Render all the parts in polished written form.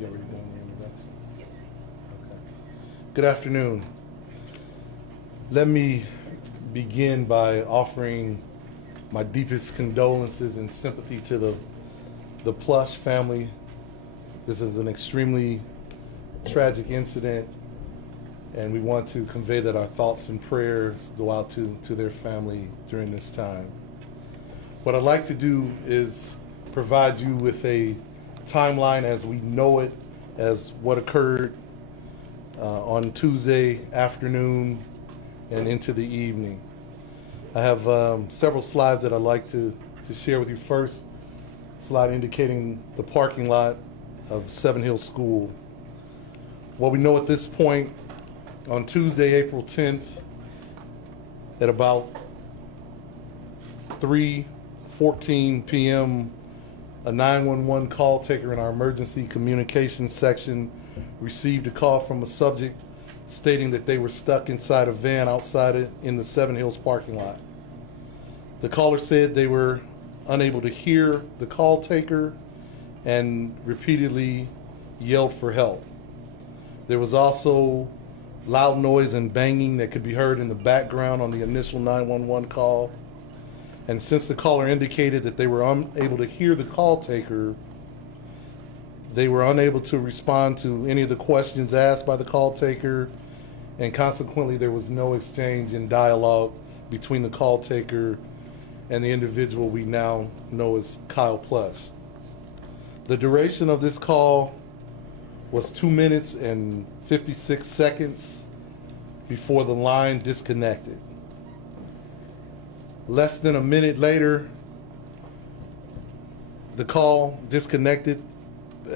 You already doing the introduction? Okay. Good afternoon. Let me begin by offering my deepest condolences and sympathy to the Plush family. This is an extremely tragic incident, and we want to convey that our thoughts and prayers go out to their family during this time. What I'd like to do is provide you with a timeline as we know it, as what occurred on Tuesday afternoon and into the evening. I have several slides that I'd like to share with you. First slide indicating the parking lot of Seven Hills School. What we know at this point, on Tuesday, April 10th, at about 3:14 p.m., a 911 call taker in our emergency communications section received a call from a subject stating that they were stuck inside a van outside in the Seven Hills parking lot. The caller said they were unable to hear the call taker and repeatedly yelled for help. There was also loud noise and banging that could be heard in the background on the initial 911 call. And since the caller indicated that they were unable to hear the call taker, they were unable to respond to any of the questions asked by the call taker, and consequently there was no exchange in dialogue between the call taker and the individual we now know as Kyle Plush. The duration of this call was 2 minutes and 56 seconds before the line disconnected. Less than a minute later, the call disconnected.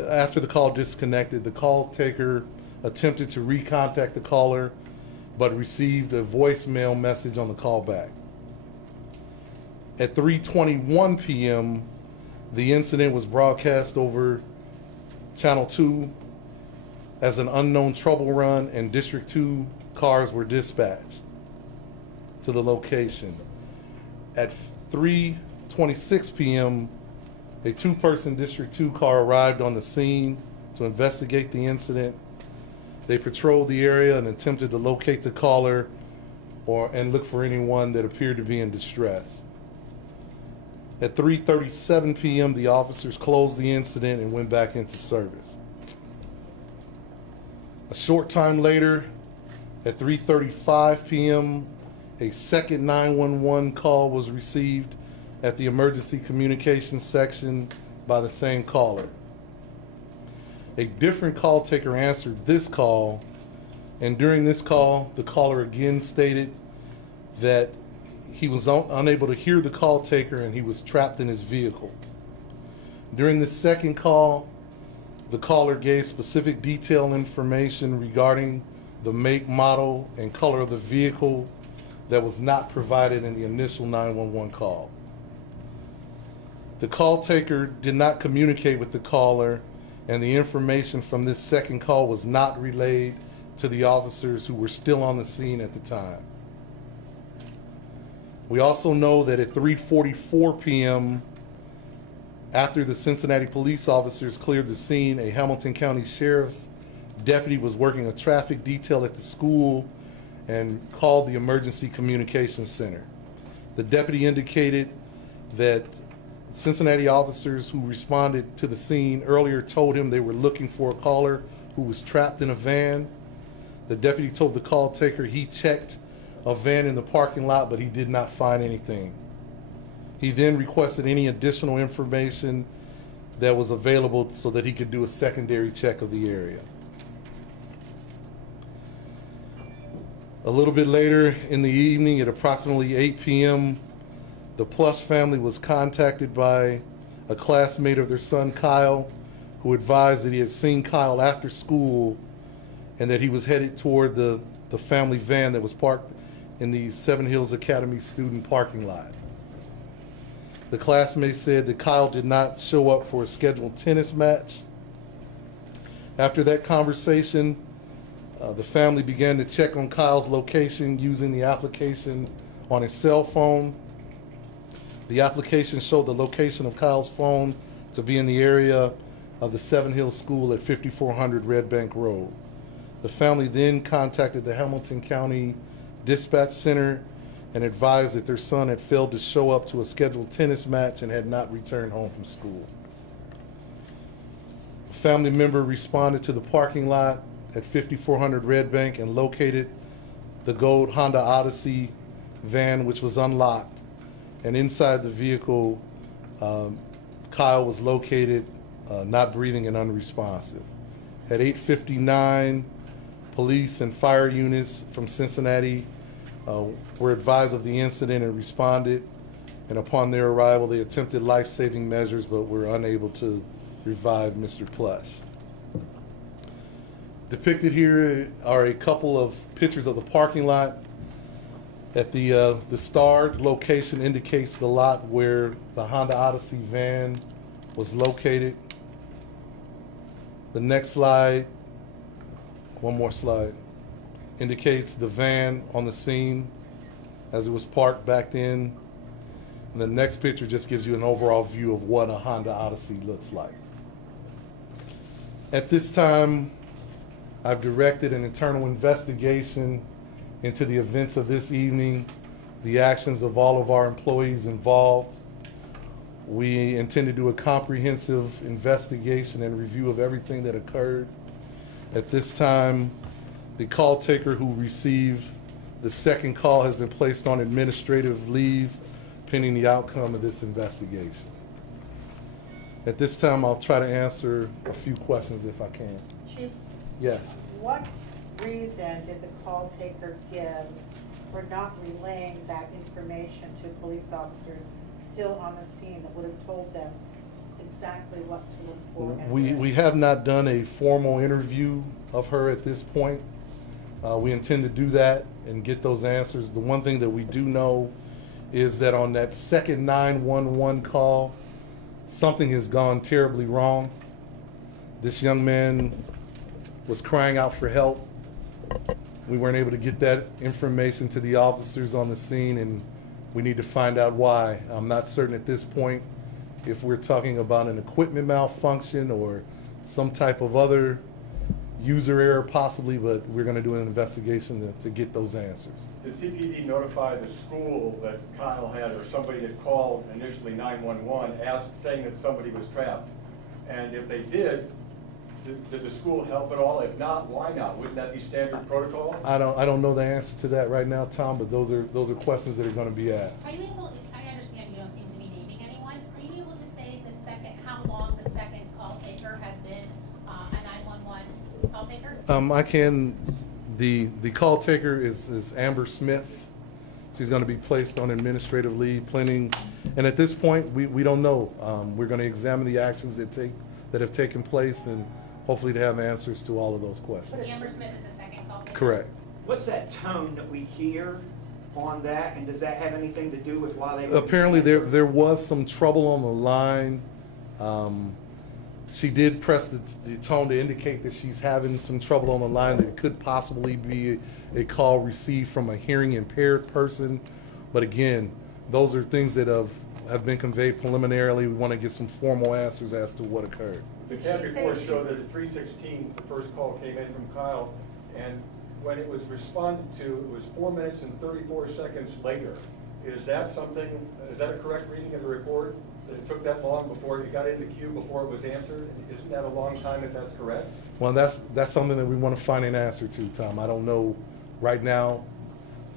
After the call disconnected, the call taker attempted to recontact the caller, but received a voicemail message on the callback. At 3:21 p.m., the incident was broadcast over Channel 2 as an unknown trouble run, and District 2 cars were dispatched to the location. At 3:26 p.m., a two-person District 2 car arrived on the scene to investigate the incident. They patrolled the area and attempted to locate the caller and look for anyone that appeared to be in distress. At 3:37 p.m., the officers closed the incident and went back into service. A short time later, at 3:35 p.m., a second 911 call was received at the emergency communications section by the same caller. A different call taker answered this call, and during this call, the caller again stated that he was unable to hear the call taker and he was trapped in his vehicle. During the second call, the caller gave specific detailed information regarding the make, model, and color of the vehicle that was not provided in the initial 911 call. The call taker did not communicate with the caller, and the information from this second call was not relayed to the officers who were still on the scene at the time. We also know that at 3:44 p.m., after the Cincinnati police officers cleared the scene, a Hamilton County Sheriff's deputy was working a traffic detail at the school and called the emergency communications center. The deputy indicated that Cincinnati officers who responded to the scene earlier told him they were looking for a caller who was trapped in a van. The deputy told the call taker he checked a van in the parking lot, but he did not find anything. He then requested any additional information that was available so that he could do a secondary check of the area. A little bit later in the evening, at approximately 8 p.m., the Plush family was contacted by a classmate of their son, Kyle, who advised that he had seen Kyle after school and that he was headed toward the family van that was parked in the Seven Hills Academy student parking lot. The classmate said that Kyle did not show up for a scheduled tennis match. After that conversation, the family began to check on Kyle's location using the application on his cell phone. The application showed the location of Kyle's phone to be in the area of the Seven Hills School at 5400 Red Bank Road. The family then contacted the Hamilton County Dispatch Center and advised that their son had failed to show up to a scheduled tennis match and had not returned home from school. A family member responded to the parking lot at 5400 Red Bank and located the gold Honda Odyssey van, which was unlocked. And inside the vehicle, Kyle was located not breathing and unresponsive. At 8:59, police and fire units from Cincinnati were advised of the incident and responded. And upon their arrival, they attempted life-saving measures but were unable to revive Mr. Plush. Depicted here are a couple of pictures of the parking lot. At the starred location indicates the lot where the Honda Odyssey van was located. The next slide, one more slide, indicates the van on the scene as it was parked back then. And the next picture just gives you an overall view of what a Honda Odyssey looks like. At this time, I've directed an internal investigation into the events of this evening, the actions of all of our employees involved. We intend to do a comprehensive investigation and review of everything that occurred. At this time, the call taker who received the second call has been placed on administrative leave pending the outcome of this investigation. At this time, I'll try to answer a few questions if I can. Chief, Yes. what reason did the call taker give for not relaying that information to police officers still on the scene that would have told them exactly what to look for? And We where? have not done a formal interview of her at this point. We intend to do that and get those answers. The one thing that we do know is that on that second 911 call, something has gone terribly wrong. This young man was crying out for help. We weren't able to get that information to the officers on the scene, and we need to find out why. I'm not certain at this point if we're talking about an equipment malfunction or some type of other user error possibly, but we're going to do an investigation to get those answers. Did CPD notify the school that Kyle had, or somebody had called initially 911 saying that somebody was trapped? And if they did the school help at all? If not, why not? Wouldn't that be standard protocol? I don't know the answer to that right now, Tom, but those are questions that are going to be asked. Are you able, I understand you don't seem to be naming anyone, are you able to say how long the second call taker has been a 911 call taker? I can. The call taker is Amber Smith. She's going to be placed on administrative leave, planning, and at this point, we don't know. We're going to examine the actions that have taken place, and hopefully to have answers to all of those questions. Amber Smith is the second call taker? Correct. What's that tone that we hear on that, and does that have anything to do with why they were... Apparently there was some trouble on the line. She did press the tone to indicate that she's having some trouble on the line, that it could possibly be a call received from a hearing impaired person. But again, those are things that have been conveyed preliminarily. We want to get some formal answers as to what occurred. The CAD report showed that at 3:16, the first call came in from Kyle, and when it was responded to, it was 4 minutes and 34 seconds later. Is that a correct reading of the report? That it took that long before it got into queue, before it was answered? Isn't that a long time if that's correct? Well, that's something that we want to find an answer to, Tom. I don't know right now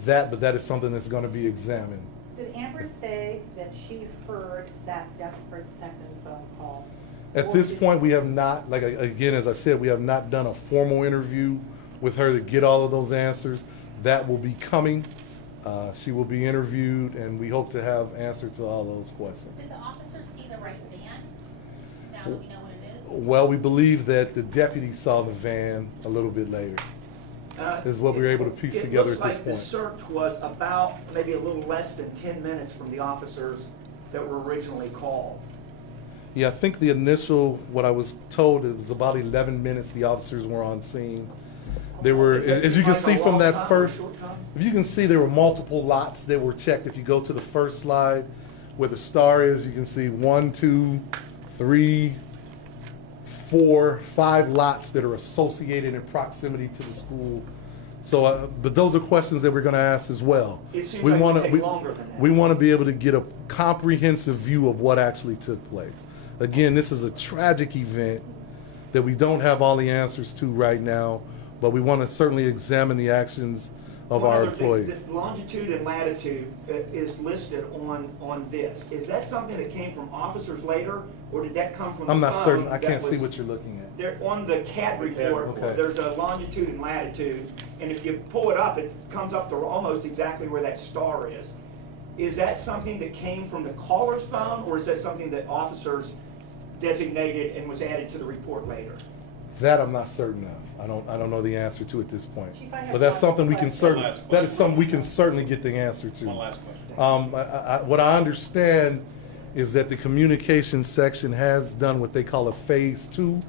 but that is something that's going to be examined. Did Amber say that she heard that desperate second phone call? At this point, we have not, like, again, as I said, we have not done a formal interview with her to get all of those answers. That will be coming. She will be interviewed, and we hope to have answers to all those questions. Did the officers see the right van, now that we know what it is? Well, we believe that the deputy saw the van a little bit later. This is what we were able to piece together at this It point. looks like the search was about maybe a little less than 10 minutes from the officers that were originally called. Yeah, I think the initial, what I was told, it was about 11 minutes the officers were on scene. There were, as you can see from that first, if you can see, there were multiple lots that were checked. If you go to the first slide where the star is, you can see 1, 2, 3, 5 lots that are associated in proximity to the school. So, but those are questions that we're going to ask as well. It seems We like it wanna- would take we- longer than that. We want to be able to get a comprehensive view of what actually took place. Again, this is a tragic event that we don't have all the answers to right now, but we want to certainly examine the actions of One our other thing, employees. This longitude and latitude is listed on this. Is that something that came from officers later, or did that come from the I'm not phone certain, I that can't see was- what you're looking at. There, on the CAD report, Okay. there's a longitude and latitude, and if you pull it up, it comes up to almost exactly where that star is. Is that something that came from the caller's phone, or is that something that officers designated and was added to the report later? That I'm not certain of. I don't know the answer to at this point. Chief, I have But that's one something we can question. certainly, One last that is question. something we can certainly get the answer to. One last question. What I understand is that the communications section has done what they call a phase 2,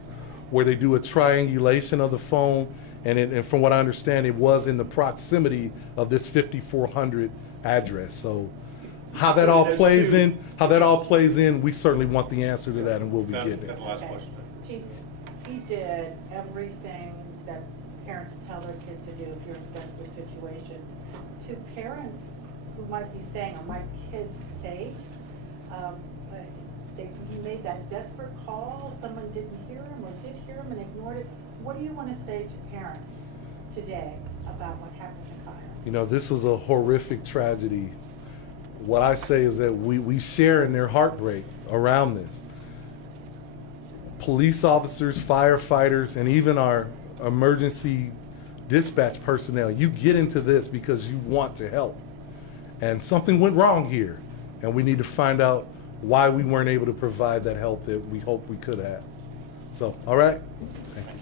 where they do a triangulation of the phone, and from what I understand, it was in the proximity of this 5400 address. So how that all plays in, we certainly want the answer to that, and we'll be Got getting the it. last Okay. question. Chief, he did everything that parents tell their kids to do if you're in a desperate situation. To parents who might be saying, are my kids safe? You made that desperate call, someone didn't hear him or did hear him and ignored it. What do you want to say to parents today about what happened to Kyle? You know, this was a horrific tragedy. What I say is that we share in their heartbreak around this. Police officers, firefighters, and even our emergency dispatch personnel, you get into this because you want to help. And something went wrong here, and we need to find out why we weren't able to provide that help that we hoped we could have. So, all right? Thank you.